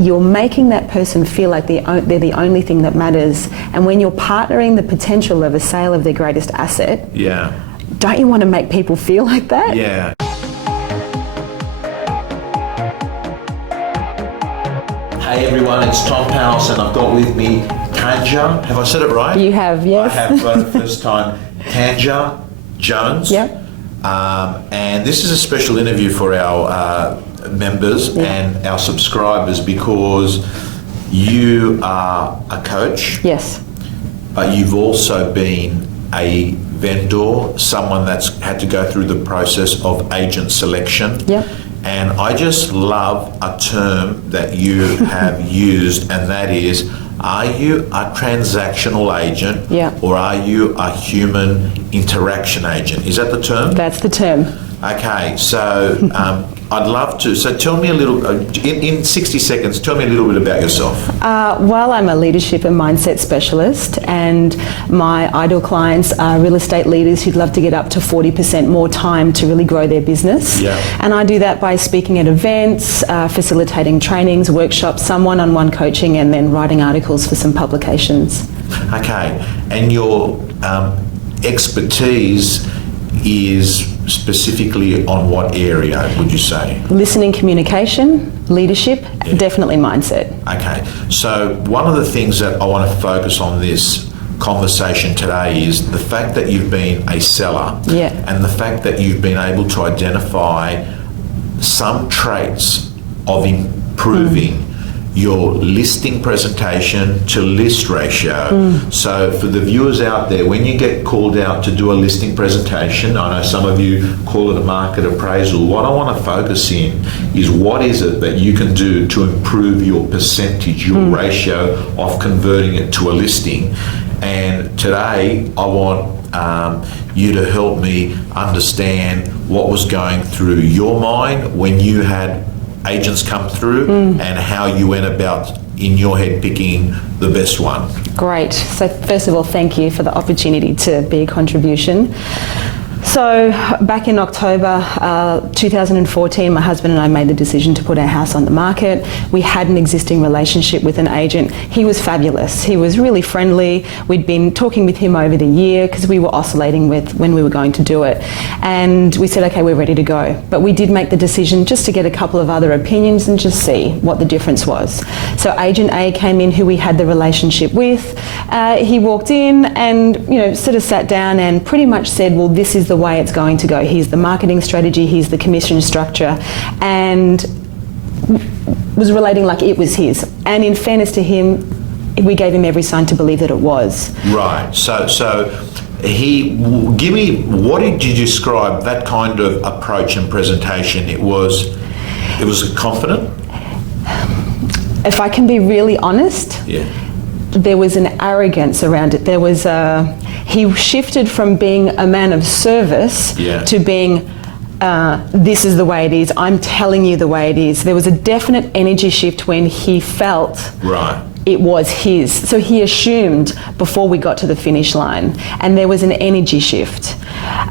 you're making that person feel like they're the only thing that matters. And when you're partnering the potential of a sale of their greatest asset, don't you want to make people feel like that? Yeah. Hey everyone, it's Panos and I've got with me Tanja. Have I said it right? You have, yes. I have for the first time. Tanja Jones. Yep. And this is a special interview for our members and our subscribers because you are a coach. Yes. But you've also been a vendor, someone that's had to go through the process of agent selection. Yep. And I just love a term that you have used, and that is, are you a transactional agent or are you a human interaction agent? Is that the term? That's the term. Okay, so I'd love to. So tell me a little, in 60 seconds, tell me a little bit about yourself. Well, I'm a leadership and mindset specialist, and my ideal clients are real estate leaders who'd love to get up to 40% more time to really grow their business. Yeah. And I do that by speaking at events, facilitating trainings, workshops, some one-on-one coaching, and then writing articles for some publications. Okay, and your expertise is specifically on what area, would you say? Listening, communication, leadership, definitely mindset. Okay, so one of the things that I want to focus on this conversation today is the fact that you've been a seller and the fact that you've been able to identify some traits of improving your listing presentation to list ratio. So for the viewers out there, when you get called out to do a listing presentation, I know some of you call it a market appraisal, what I want to focus in is what is it that you can do to improve your percentage, your ratio of converting it to a listing. And today I want you to help me understand what was going through your mind when you had agents come through and how you went about in your head picking the best one. Great. So first of all, thank you for the opportunity to be a contribution. So back in October 2014, my husband and I made the decision to put our house on the market. We had an existing relationship with an agent. He was fabulous. He was really friendly. We'd been talking with him over the year because we were oscillating with when we were going to do it. And we said, okay, we're ready to go. But we did make the decision just to get a couple of other opinions and just see what the difference was. So agent A came in, who we had the relationship with. He walked in and, sort of sat down and pretty much said, well, this is the way it's going to go. Here's the marketing strategy, here's the commission structure, and was relating like it was his. And in fairness to him, we gave him every sign to believe that it was. Right. So give me, what did you describe that kind of approach and presentation? It was confident? If I can be really honest, there was an arrogance around it. There was he shifted from being a man of service to being, this is the way it is, I'm telling you the way it is. There was a definite energy shift when he felt it was his. So he assumed before we got to the finish line, and there was an energy shift.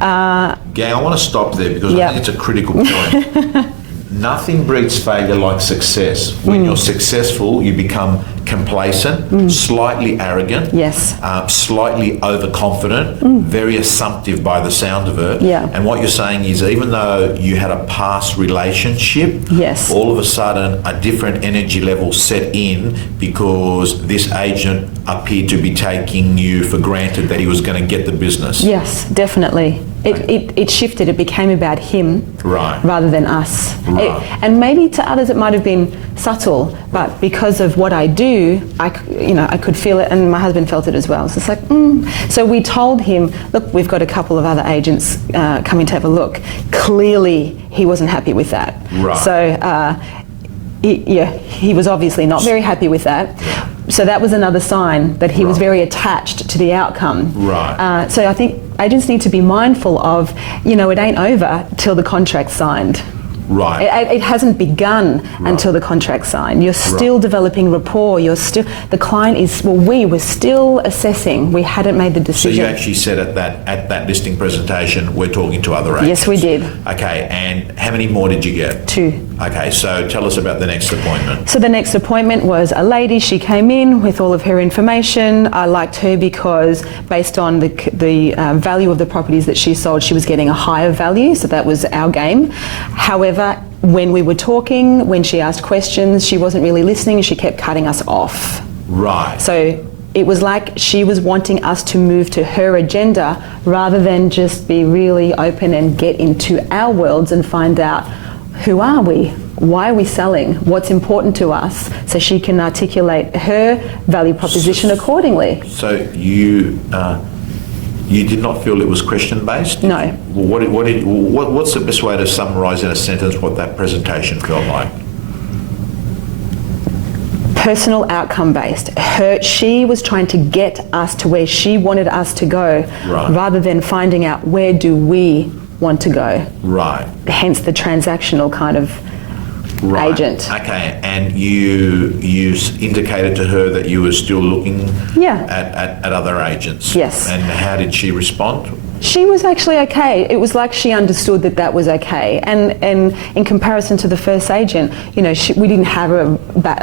Gang, I want to stop there because I think it's a critical point. Nothing breeds failure like success. When you're successful, you become complacent, slightly arrogant, slightly overconfident, very assumptive by the sound of it. And what you're saying is, even though you had a past relationship, all of a sudden a different energy level set in because this agent appeared to be taking you for granted that he was going to get the business. Yes, definitely. It shifted. It became about him rather than us. And maybe to others it might have been subtle, but because of what I do, I could feel it, and my husband felt it as well. So it's like, So we told him, look, we've got a couple of other agents coming to have a look. Clearly, he wasn't happy with that. So he was obviously not very happy with that. So that was another sign that he was very attached to the outcome. So I think agents need to be mindful of, it ain't over till the contract's signed. Right. It hasn't begun until the contract's signed. You're still developing rapport. The client is, we were still assessing. We hadn't made the decision. So you actually said at that listing presentation, we're talking to other agents? Yes, we did. Okay, and how many more did you get? 2. Okay, so tell us about the next appointment. So the next appointment was a lady. She came in with all of her information. I liked her because based on the value of the properties that she sold, she was getting a higher value, so that was our game. However, when we were talking, when she asked questions, she wasn't really listening. She kept cutting us off. Right. So it was like she was wanting us to move to her agenda rather than just be really open and get into our worlds and find out, who are we? Why are we selling? What's important to us? So she can articulate her value proposition accordingly. So you did not feel it was Christian-based? No. What's the best way to summarise in a sentence what that presentation felt like? Personal outcome based. She was trying to get us to where she wanted us to go, rather than finding out where do we want to go. Right. Hence the transactional kind of agent. Okay, and you indicated to her that you were still looking at other agents. Yes. And how did she respond? She was actually okay. It was like she understood that that was okay. And in comparison to the first agent, we didn't have a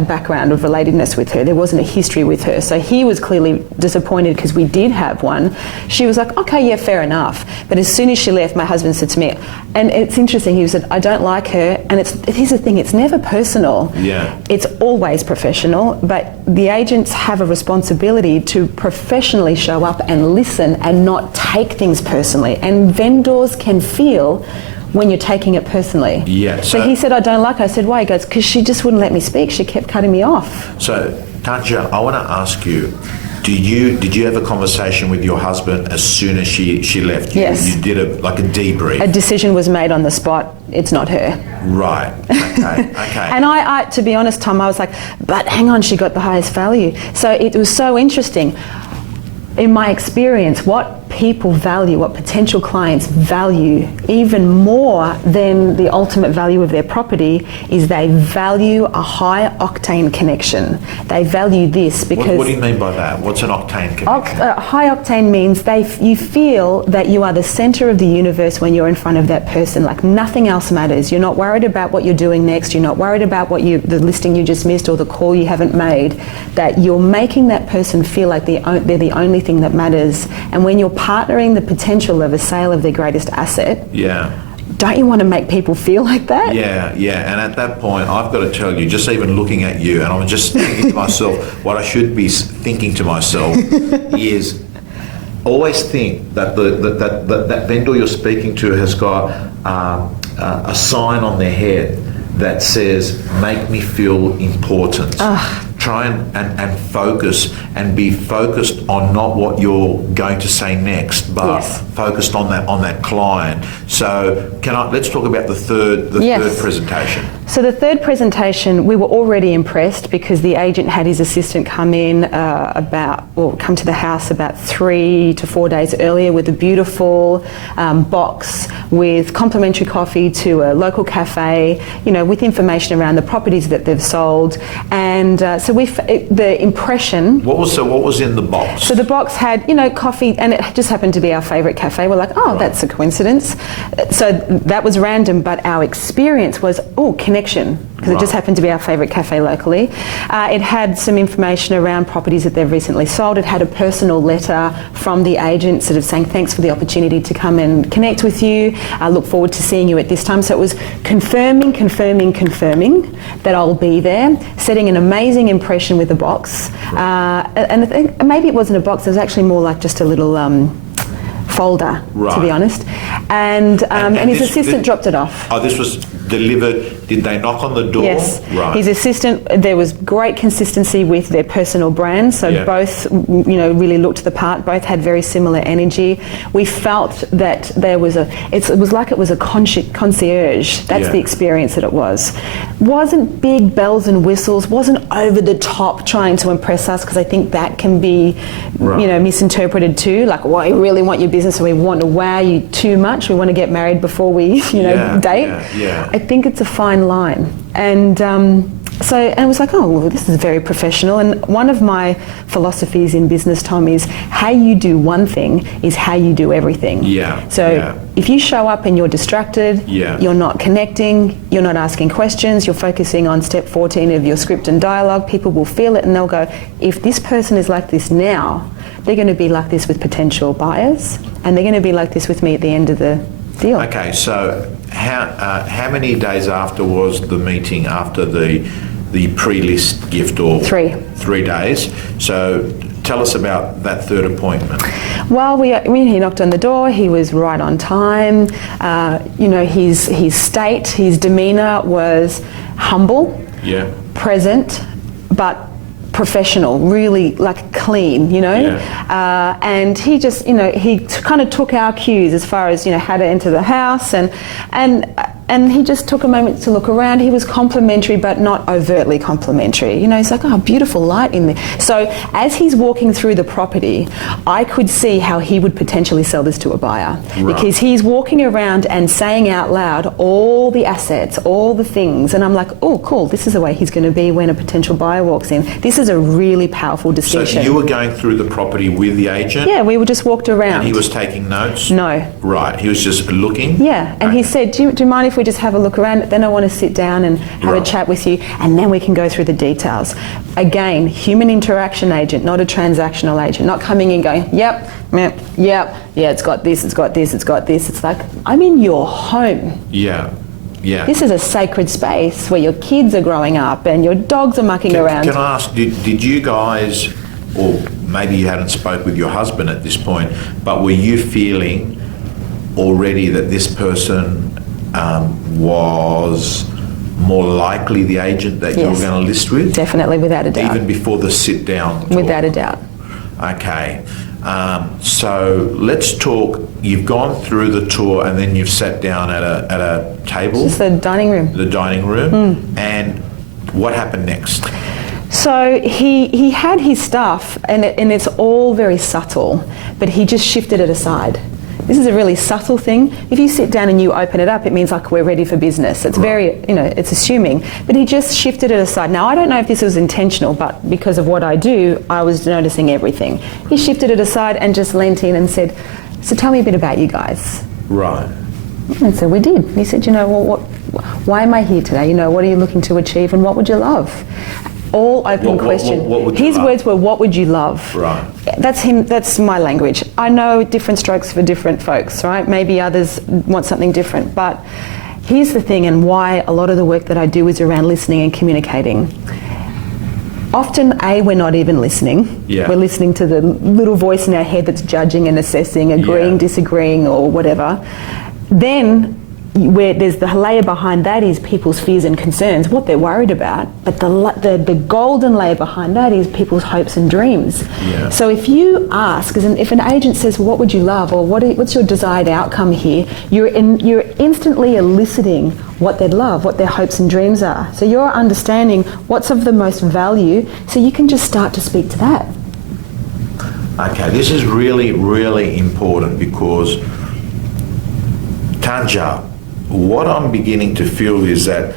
background of relatedness with her. There wasn't a history with her. So he was clearly disappointed because we did have one. She was like, okay, yeah, fair enough. But as soon as she left, my husband said to me, and it's interesting, he said, I don't like her. And here's the thing, it's never personal. Yeah. It's always professional, but the agents have a responsibility to professionally show up and listen and not take things personally, and vendors can feel when you're taking it personally. Yeah. So he said, I don't like her. I said, why? He goes, because she just wouldn't let me speak. She kept cutting me off. So, Tanja, I want to ask you, did you have a conversation with your husband as soon as she left? Yes. You did a debrief? A decision was made on the spot. It's not her. Right. Okay. Okay. And I, to be honest, Tom, I was like, but hang on, she got the highest value. So it was so interesting. In my experience, what people value, what potential clients value even more than the ultimate value of their property is they value a high-octane connection. They value this because... What do you mean by that? What's an octane connection? High-octane means you feel that you are the centre of the universe when you're in front of that person, like nothing else matters. You're not worried about what you're doing next. You're not worried about the listing you just missed or the call you haven't made. That you're making that person feel like they're the only thing that matters. And when you're partnering the potential of a sale of their greatest asset, don't you want to make people feel like that? Yeah. And at that point, I've got to tell you, just even looking at you, and I'm just thinking to myself, what I should be thinking to myself is always think that that vendor you're speaking to has got a sign on their head that says, make me feel important. Try and focus and be focused on not what you're going to say next, but focused on that client. So let's talk about the third presentation. So the third presentation, we were already impressed because the agent had his assistant come in come to the house about 3 to 4 days earlier with a beautiful box with complimentary coffee to a local cafe, with information around the properties that they've sold. And so the impression... What was in the box? So the box had, coffee, and it just happened to be our favourite cafe. We're like, that's a coincidence. So that was random, but our experience was, connection, because it just happened to be our favourite cafe locally. It had some information around properties that they've recently sold. It had a personal letter from the agent sort of saying, thanks for the opportunity to come and connect with you. I look forward to seeing you at this time. So it was confirming that I'll be there, setting an amazing impression with the box. And I think maybe it wasn't a box, it was actually more like just a little folder, to be honest. And his assistant dropped it off. Oh, this was delivered. Did they knock on the door? Yes. Right. His assistant, there was great consistency with their personal brand, so both, really looked the part. Both had very similar energy. We felt that it was like it was a concierge. That's the experience that it was. Wasn't big bells and whistles, wasn't over the top trying to impress us, because I think that can be, misinterpreted too. Like, well, we really want your business and we want to wow you too much. We want to get married before we, date. think it's a fine line. And and it was like, oh, well, this is very professional. And one of my philosophies in business, Tom, is how you do one thing is how you do everything. Yeah. So if you show up and you're distracted, you're not connecting, you're not asking questions, you're focusing on step 14 of your script and dialogue, people will feel it and they'll go, if this person is like this now, they're going to be like this with potential buyers, and they're going to be like this with me at the end of the deal. Okay, so how many days after was the meeting after the pre-list gift? Or 3. 3 days. So tell us about that third appointment. Well, he knocked on the door. He was right on time. His state, his demeanour was humble, present, but professional, really like clean, and he just, he kind of took our cues as far as, how to enter the house, and he just took a moment to look around. He was complimentary, but not overtly complimentary. He's like, oh, beautiful light in there. So as he's walking through the property, I could see how he would potentially sell this to a buyer. Right. Because he's walking around and saying out loud all the assets, all the things. And I'm like, oh, cool. This is the way he's going to be when a potential buyer walks in. This is a really powerful distinction. So you were going through the property with the agent? Yeah, we were just walked around. And he was taking notes? No. Right. He was just looking? Yeah. And he said, do you mind if we just have a look around? Then I want to sit down and have a chat with you, and then we can go through the details. Again, human interaction agent, not a transactional agent, not coming in going, yep, it's got this, it's got this, it's got this. It's like, I'm in your home. Yeah. Yeah. This is a sacred space where your kids are growing up and your dogs are mucking around. Can I ask, did you guys, or maybe you hadn't spoke with your husband at this point, but were you feeling already that this person was more likely the agent that you were going to list with? Definitely, without a doubt. Even before the sit-down talk? Without a doubt. Okay. So let's talk. You've gone through the tour and then you've sat down at a table. It's the dining room. The dining room. And what happened next? So he had his stuff, and it's all very subtle, but he just shifted it aside. This is a really subtle thing. If you sit down and you open it up, it means like we're ready for business. It's very, it's assuming. But he just shifted it aside. Now, I don't know if this was intentional, but because of what I do, I was noticing everything. He shifted it aside and just leant in and said, so tell me a bit about you guys. Right. And so we did. He said, why am I here today? What are you looking to achieve and what would you love? All open question. His words were, what would you love? Right. That's him, that's my language. I know different strokes for different folks, right? Maybe others want something different. But here's the thing, and why a lot of the work that I do is around listening and communicating. Often, we're not even listening. Yeah. We're listening to the little voice in our head that's judging and assessing, agreeing, disagreeing, or whatever. Then, where there's the layer behind that is people's fears and concerns, what they're worried about, but the golden layer behind that is people's hopes and dreams. Yeah. So if you ask, if an agent says, well, what would you love, or what's your desired outcome here, you're instantly eliciting what they'd love, what their hopes and dreams are. So you're understanding what's of the most value, so you can just start to speak to that. Okay, this is really, really important, because Tanja, what I'm beginning to feel is that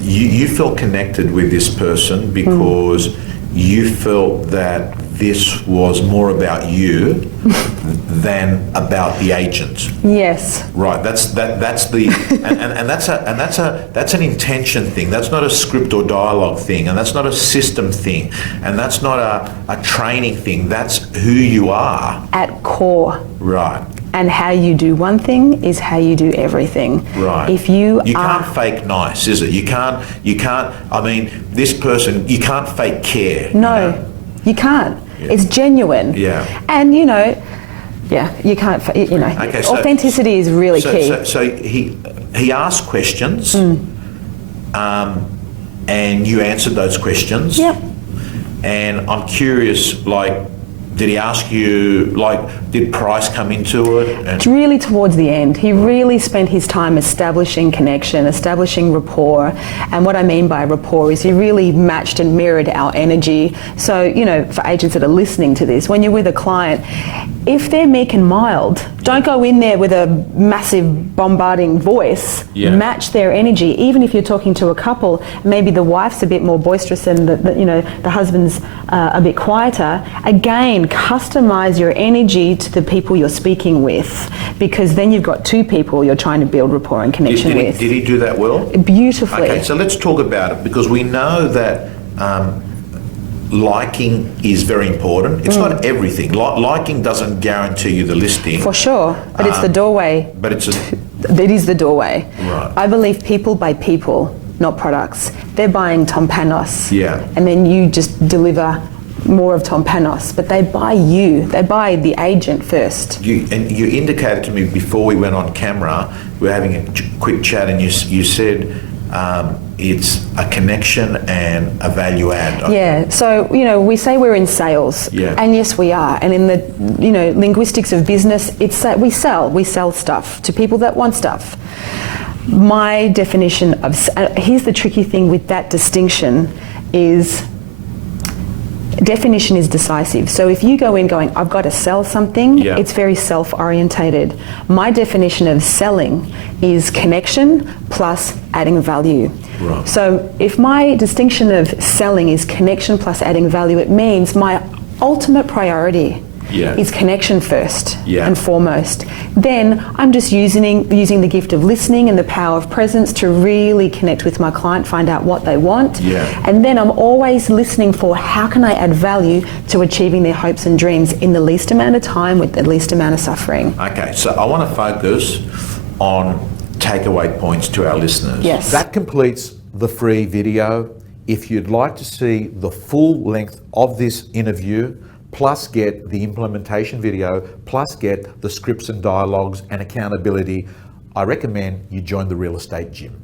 you felt connected with this person because you felt that this was more about you than about the agent. Yes. Right. That's an intention thing. That's not a script or dialogue thing, and that's not a system thing, and that's not a training thing. That's who you are at core. Right. And how you do one thing is how you do everything. Right. If you can't fake nice, is it? You can't, I mean, this person, you can't fake care. No, you can't. Yeah. It's genuine. Yeah. And, you can't, Okay, so, authenticity is really key. So he asked questions, and you answered those questions. Yep. And I'm curious, Did he ask you, like, did price come into it? And It's really towards the end. He really spent his time establishing connection, establishing rapport. And what I mean by rapport is he really matched and mirrored our energy. So, you know, for agents that are listening to this, when you're with a client, if they're meek and mild, don't go in there with a massive bombarding voice. Yeah. Match their energy. Even if you're talking to a couple, maybe the wife's a bit more boisterous and the husband's a bit quieter. Again, customize your energy to the people you're speaking with, because then you've got two people you're trying to build rapport and connection with. Did he do that well? Beautifully. Okay, so let's talk about it, because we know that liking is very important. It's not everything. Liking doesn't guarantee you the listing. For sure, but it's the doorway. But it is the doorway. Right. I believe people buy people, not products. They're buying Tom Panos. Yeah. And then you just deliver more of Tom Panos, but they buy you. They buy the agent first. You indicated to me before we went on camera, we were having a quick chat, and you said it's a connection and a value add. Yeah, so, you know, we say we're in sales. Yeah. And yes, we are. And in the, you know, linguistics of business, it's that we sell stuff to people that want stuff. My definition of, here's the tricky thing with that distinction is, definition is decisive. So if you go in going, I've got to sell something, Yeah. it's very self-orientated. My definition of selling is connection plus adding value. Right. So if my distinction of selling is connection plus adding value, it means my ultimate priority is connection first and foremost. Then I'm just using the gift of listening and the power of presence to really connect with my client, find out what they want. And then I'm always listening for how can I add value to achieving their hopes and dreams in the least amount of time with the least amount of suffering. Okay, so I want to focus on takeaway points to our listeners. Yes. That completes the free video. If you'd like to see the full length of this interview, plus get the implementation video, plus get the scripts and dialogues and accountability, I recommend you join the Real Estate Gym.